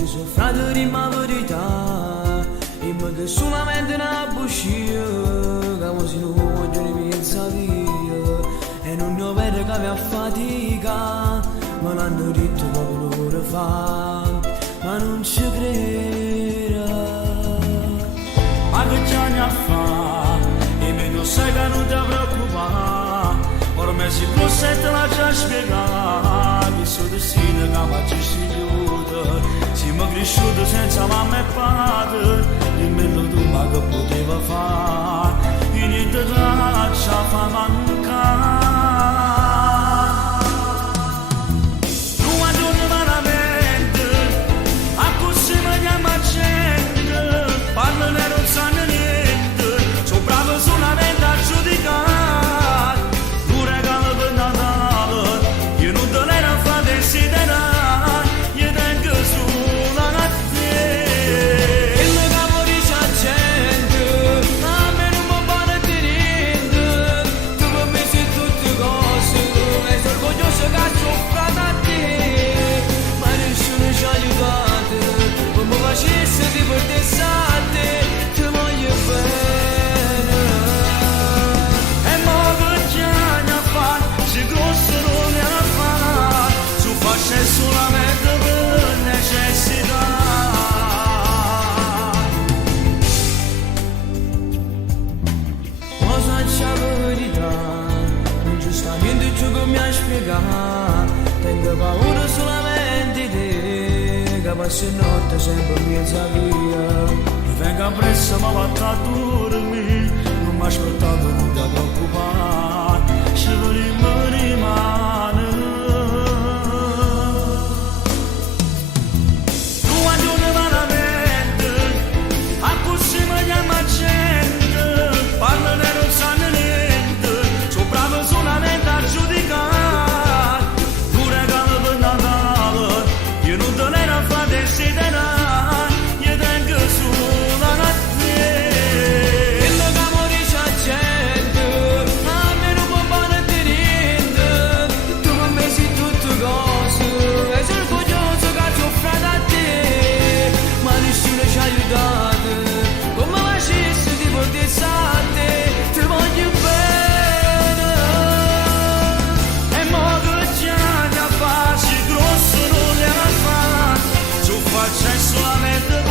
tu soffrato di ma verità e mi che solamente una bugia come se non voglio ne pensa via e non ne vedo che mi ha fatica me l'hanno detto poco l'ora fa ma non ci credo ma che già ne fa e me lo sai che non ti preoccupare ormai si consente la già spiegare che sono destino che mi ci si aiuta siamo cresciuti senza mamma e padre dimmelo tu ma che poteva fare e niente traccia fa mancare tu aggiorni malamente a così mi chiama gente parlano e non sanno niente sono bravo solamente a giudicare tu regalo per Natale io non te l'ero fa desiderare io tengo solo a te e lo capo dice a gente a me non mi pare di niente tu per me sei tutte cose e sono orgoglioso che soffro da te ma nessuno ci ha aiutato come facesse di portarsi a te ti voglio bene e mo che già ne fa se grosso non ne fa su faccia solamente per necessità cosa c'è la verità non giustamente ciò che mi hai spiegato tengo paura solamente di te che passo notte sempre mi via mi venga presso ma vado a dormire non mi aspettato non ti preoccupare ci rimane tu aggiorni malamente a così mi chiama gente parlano e non sanno niente sono bravo solamente a giudicare tu regalo per Natale io non te l'ero fa desiderare io tengo solo a te e lo capo dice a gente a me non mi pare di niente tu per me sei tutte cose e sono orgoglioso che soffro da te ma nessuno ci ha aiutato come facesse di portarsi a te ti voglio bene e mo che già ne fa si grosso non ne fa su faccia solamente